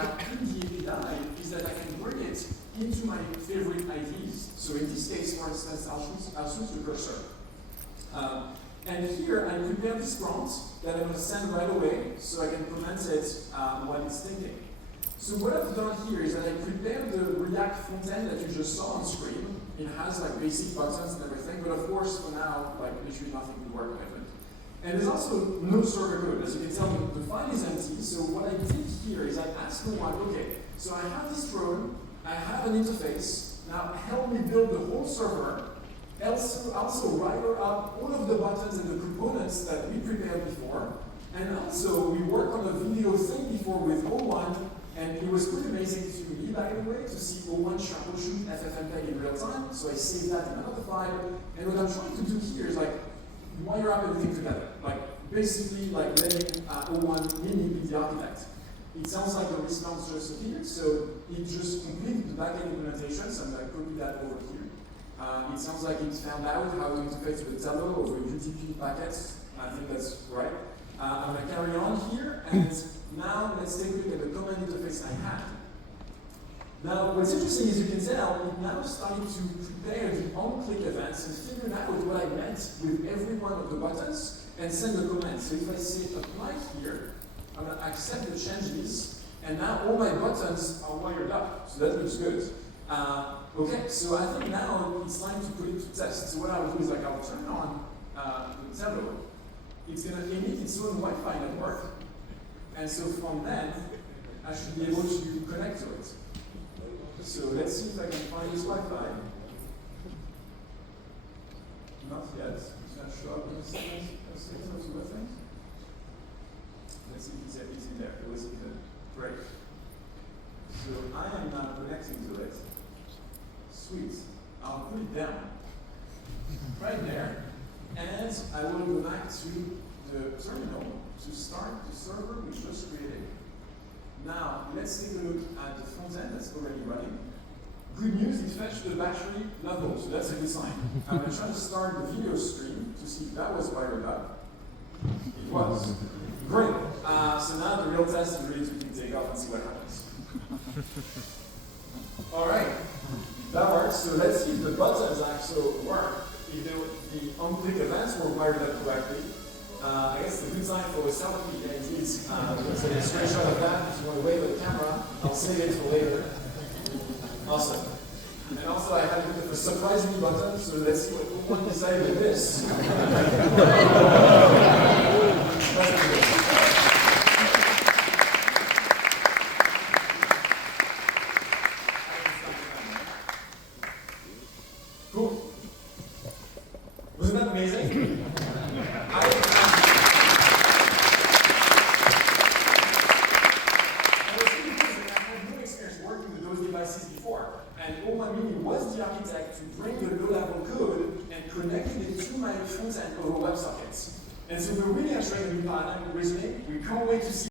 have in the API is that I can bring it into my favorite IDs. So in this case, for instance, I'll choose the cursor. And here I prepare this prompt that I'm going to send right away so I can comment it while it's thinking. So what I've done here is that I prepared the React frontend that you just saw on screen. It has like basic buttons and everything, but of course for now, like literally nothing to work with it. And there's also no server code. As you can tell, the file is empty. So what I did here is I asked the one, okay, so I have this drone, I have an interface, now help me build the whole server. Also wire up all of the buttons and the components that we prepared before. And also, we worked on a video thing before with O1, and it was pretty amazing to me, by the way, to see O1 troubleshoot FFmpeg in real time. So I saved that in another file. And what I'm trying to do here is like wire up everything together. Like basically like letting O1 mini be the architect. It sounds like the response just appeared, so it just completed the backend implementation, so I'm going to copy that over here. It sounds like it found out how to interface with Tableau over UDP packets. I think that's right. I'm going to carry on here, and now let's take a look at the command interface I had. Now, what's interesting is you can tell, it now started to prepare the on-click events and figure out what I meant with every one of the buttons and send the command. So if I say apply here, I'm going to accept the changes, and now all my buttons are wired up. So that looks good. Okay, so I think now it's time to put it to test. So what I'll do is like I'll turn on the Tableau. It's going to emit its own Wi-Fi network, and so from then I should be able to connect to it. So let's see if I can find this Wi-Fi. Not yet. It's going to show up in a second. Let's see what things. Let's see if it's in there. It was in there. Great. So I am now connecting to it. Sweet. I'll put it down. Right there. And I will go back to the terminal to start the server we just created. Now, let's take a look at the front end that's already running. Good news, it fetched the battery level, so that's a good sign. I'm going to try to start the video stream to see if that was wired up. It was. Great. So now the real test is ready to take off and see what happens. All right. That works. So let's see if the buttons actually work. If the on-click events were wired up correctly. I guess the good time for a selfie, yeah, indeed. Let's take a screenshot of that. If you want to wave at the camera, I'll save it for later. Awesome. And also, I had a surprise me button, so let's see what one decided with this. Cool. Wasn't that amazing? And O1 Mini was the architect to bring the low-level code and connecting it to my front-end over WebSockets. And so we're really entering a new paradigm with reasoning. We can't wait to see